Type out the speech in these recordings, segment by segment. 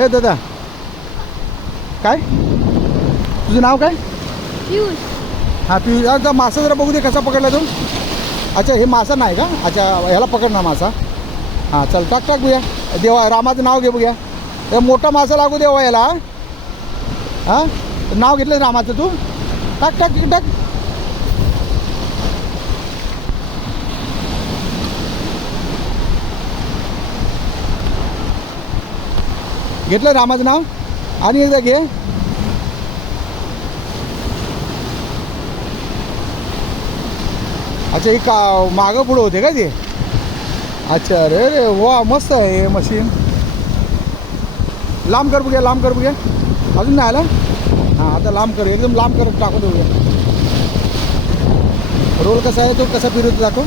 ए दादा, काय तुझं नाव काय? पियुष. हां पियुष. आता मासा जरा बघू दे कसा पकडला तू. अच्छा हे मासा नाही का? अच्छा ह्याला पकड ना मासा. हां चल टाक टाक बघूया. देवा रामाचं नाव घे बघूया. तर मोठा मासा लागू देवा याला. हां नाव घेतलं रामाचं तू. टाक टाक टाक. घेतलं रामाचं नाव. आणि एकदा घे. अच्छा ही का मागं पुढं होते का ते? अच्छा अरे रे वा मस्त आहे हे मशीन. लांब कर बघूया, लांब कर बघूया. अजून नाही आला. हां आता लांब कर, एकदम लांब कर, टाकू दे बघूया. रोल कसा आहे तो, कसा फिरवतो दाखव.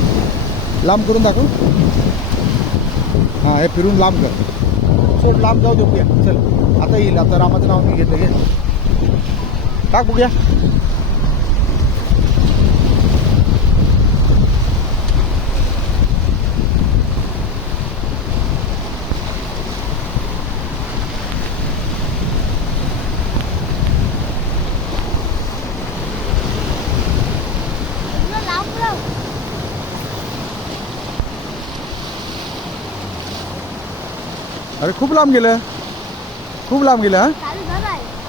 लांब करून दाखव. हां हे फिरून लांब कर. सोड लांब जाऊ दे बघूया. चल आता येईल. आता रामाचं नाव मी घेतलं घे. टाक बघूया. अरे खूप लांब गेलं, खूप लांब गेलं.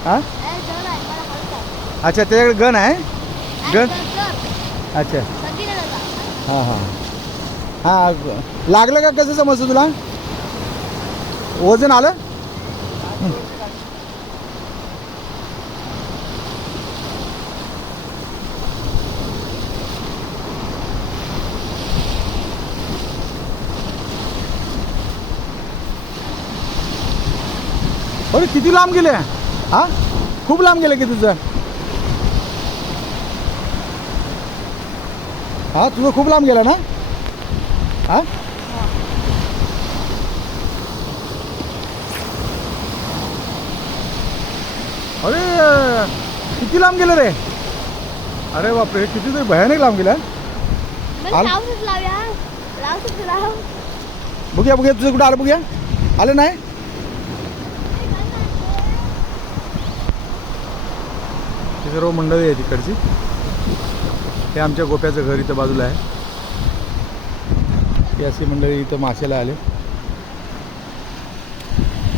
हां अच्छा त्याच्याकडे गन आहे. गन अच्छा. हां हां हां लागलं का कसं समजतं तुला? वजन आलं. अरे किती लांब गेले. हां खूप लांब गेलं की तुझं. हां तुझं खूप लांब गेला ना. हां अरे किती लांब गेलं रे. अरे बापरे किती तरी भयानक लांब गेला. बघूया बघूया तुझं कुठं आलं बघूया. आलं नाही. ही सर्व मंडळी आहे तिकडची. हे आमच्या गोप्याचं घर इथं बाजूला आहे. ही अशी मंडळी इथं मासेला आले.